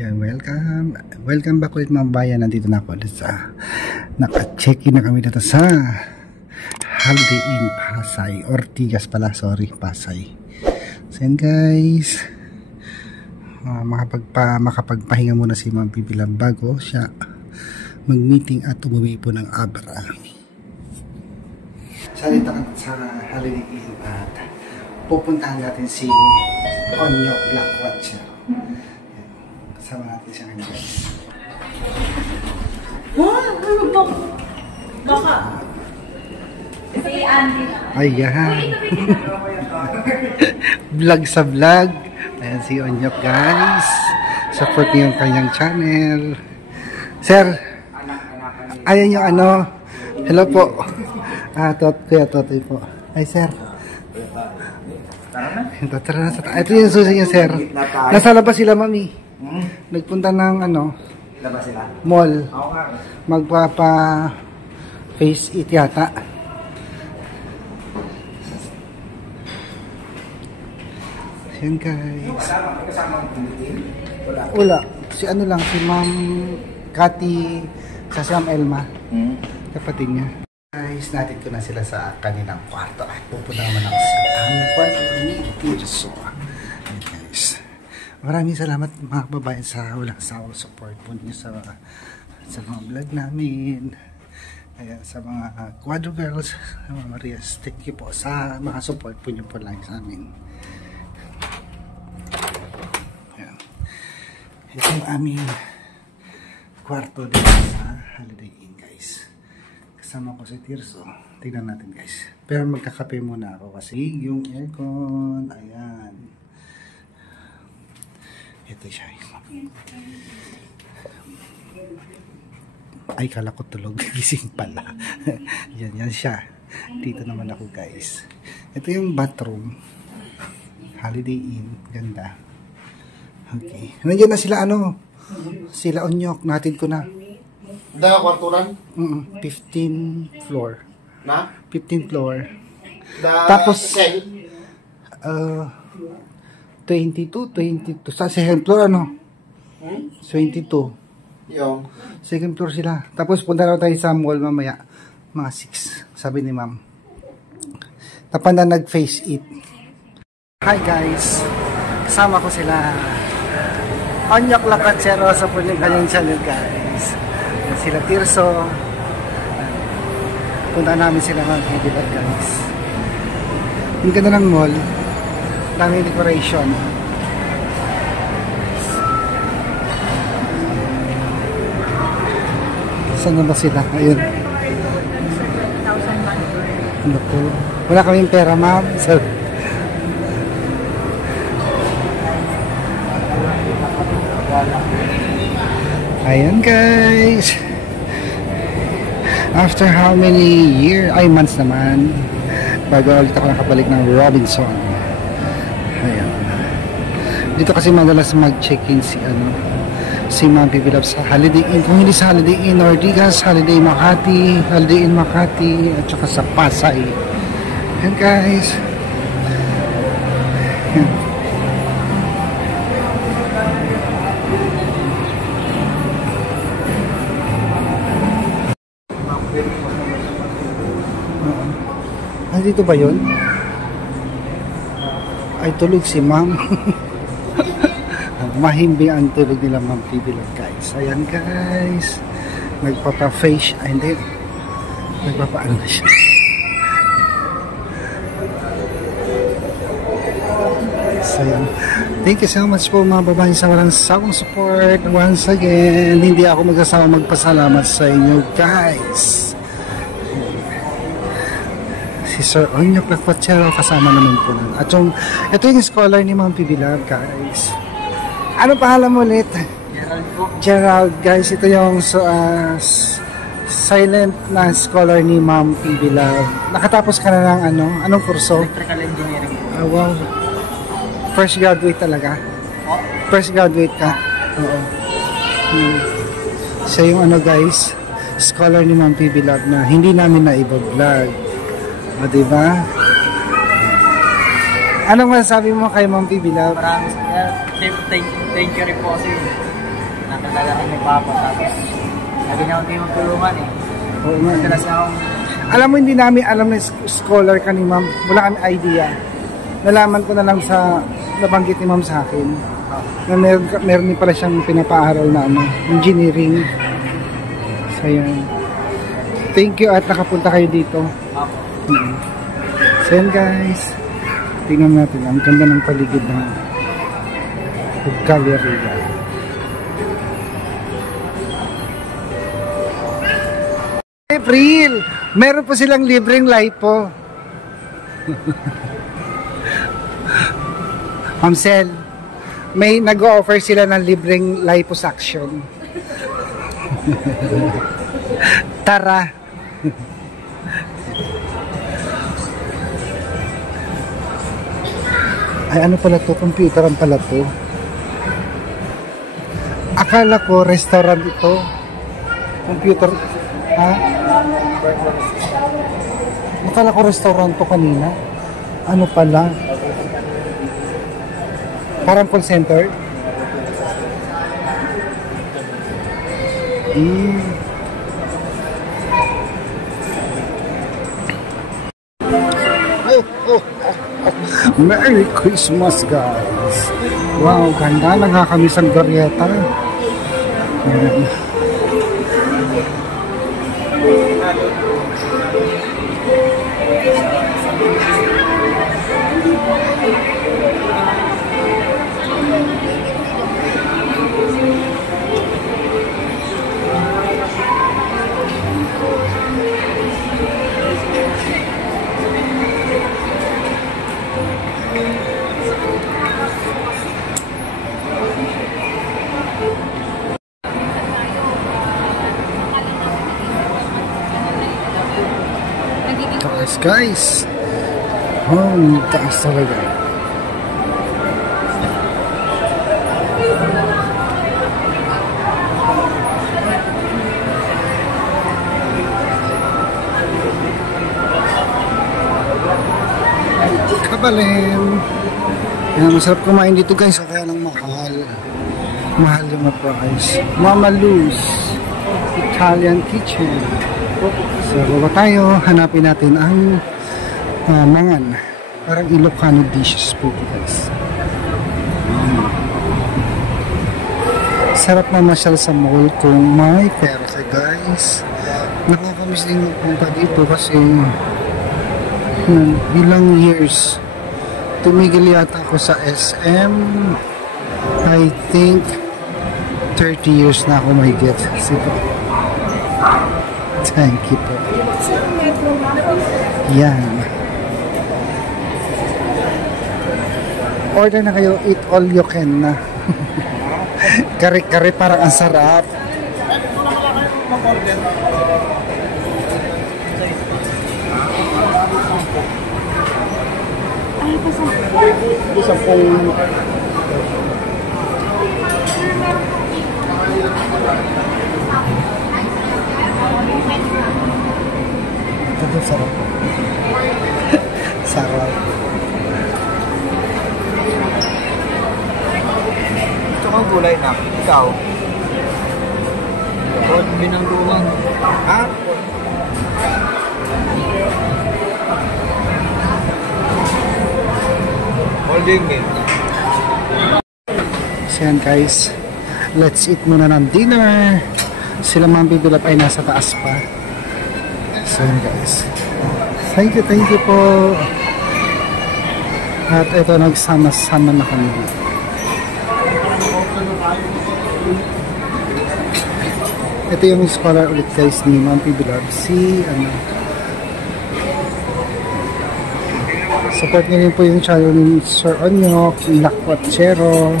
Yan, welcome. Welcome back ulit mga bayan. Nandito na ako ulit sa naka-check-in na kami dito sa Holiday Inn Pasay. Ortigas pala, sorry, Pasay. So yan guys, makapagpahinga muna si Ma'am Pipilang bago siya mag-meeting at umuwi po ng Abra. Salita ka sa Holiday Inn at pupuntahan natin si Onyo Black Watcher. Kasama natin siya ngayon guys. What? Baka si Andy. Ayan. Vlog sa vlog. Ayan si Onyok guys. Support niyo yung kanyang channel. Sir, ayan yung ano. Hello po. Kuya Totoy po. Ay sir. Tara na sa ito yung susi niya sir. Nasa labas sila mami. Nagpunta ng ano, mall. Magpapa face it yata. Yan guys. Wala. Si ano lang, si Ma'am Cathy sa Ma'am Elma. Kapatid niya. Guys, natin ko na sila sa kanilang kwarto. At pupunta naman ako sa aming kwarto ni Tirso. Guys. Maraming salamat mga babae sa walang sawang support po niyo sa mga vlog namin. Ayan, sa mga Quadro Girls, sa mga Marias, thank you po sa mga support po niyo po lang sa amin. Ayan. Ito yung aming kwarto dito sa Holiday Inn guys. Kasama ko si Tirso. Tignan natin guys. Pero magkakape muna ako kasi yung aircon, ayan. Ito siya. Ay, kala ko tulog. Gising pala. Yan siya. Dito naman ako guys. Ito yung bathroom. Holiday Inn. Ganda. Okay. Nandiyan na sila ano. Sila Onyok. Natin ko na. Da kwarturan? 15th floor. Na? 15th floor. Tapos 22 sa second floor ano? 22. Yung Second floor sila. Tapos punta na tayo sa mall mamaya. Mga 6. Sabi ni ma'am. Tapos na nag-face it. Hi guys. Kasama ko sila. Onyok Lakatsero sa punyong kanyang channel guys. Sila Tirso. Punta namin sila mga kaibigan guys. Yung ganda ng mall. Daming decoration. Saan na ba sila? Ayun. Ano po? Wala kaming pera ma'am. So, ayan guys. After how many years? Ay months naman. Bago ulit ako nakabalik ng Robinson. Ayan. Dito kasi madalas mag-check-in si Ma'am Pipilang sa Holiday Inn. Kung hindi sa Holiday Inn Ortigas, Holiday Inn Makati, at saka sa Pasay. Ayan guys. Ayan. Dito ba yun? Ay tulog si ma'am. Mahimbing ang tulog nila Ma'am Pipilang guys. Ayan guys. Nagpapa-face. Ay hindi. Nagpapa-ano na siya. So ayan. Thank you so much po mga babae sa walang sawang support. Once again, hindi ako magsasawa magpasalamat sa inyo guys. Si Sir Onyok Lakatsero kasama naman po. At yung, ito yung scholar ni Ma'am Pipilang guys. Ano pangalan mo ulit? Gerald po. Gerald guys. Ito yung silent na scholar ni Ma'am Pipilang. Nakatapos ka na ng ano? Anong kurso? Electrical engineering po. Wow. First graduate talaga? Oh? First graduate ka? Oo. Siya yung ano guys, scholar ni Ma'am Pipilang na hindi namin na-vlog. O diba? Anong masasabi mo kay Ma'am Pipilang? Maraming thank you thank you rin po kasi nakilala ko ni Papa tapos lagi niya akong tinutulungan eh. Oo nga. Madalas akong Alam mo, hindi namin alam na scholar ka ni ma'am. Wala kami idea. Nalaman ko na lang sa nabanggit ni ma'am sa akin na meron din pala siyang pinapaaral na engineering. So yun. Thank you at nakapunta kayo dito. So yun guys. Tingnan natin. Ang ganda ng paligid ng Galleria. April! Meron po silang libreng lipo. Hamsel, may nag-offer sila ng libreng liposuction. Tara. Ay, ano pala to? Computeran pala to. Akala ko restaurant ito. Computer. Ha? Akala ko restaurant to kanina. Ano pala? Parang call center? Merry Christmas guys! Wow, ganda na nga kami sa Glorieta. Ayan. Guys, taas talaga. Kabalin. Yan, masarap kumain dito guys, kaya lang mahal. Mahal yung price. Mama Luz Italian Kitchen. So, baba tayo, hanapin natin ang mangan. Parang Ilocano dishes po guys. Sarap na masyal sa mall kung may pera ka guys. Nakakamiss din magpunta dito kasi ilang years tumigil yata ako sa SM. I think 30 years na ako may get. Sige. Thank you po. Yan. Order na kayo, eat all you can na. Kare-kare parang ang sarap. Isang pong ito sarap. Sarap. ito kang gulay na. Ikaw? Huwag binanggulang. Ha? Holding it. So yan guys, let's eat muna ng dinner. Sila mga bibilap ay nasa taas pa. So yan guys, thank you po. At ito, nagsama-sama na kami. Ito yung scholar ulit guys ni Ma'am Bibilap, si support nyo rin po yung channel ni Sir Onyok, Lakwatchero.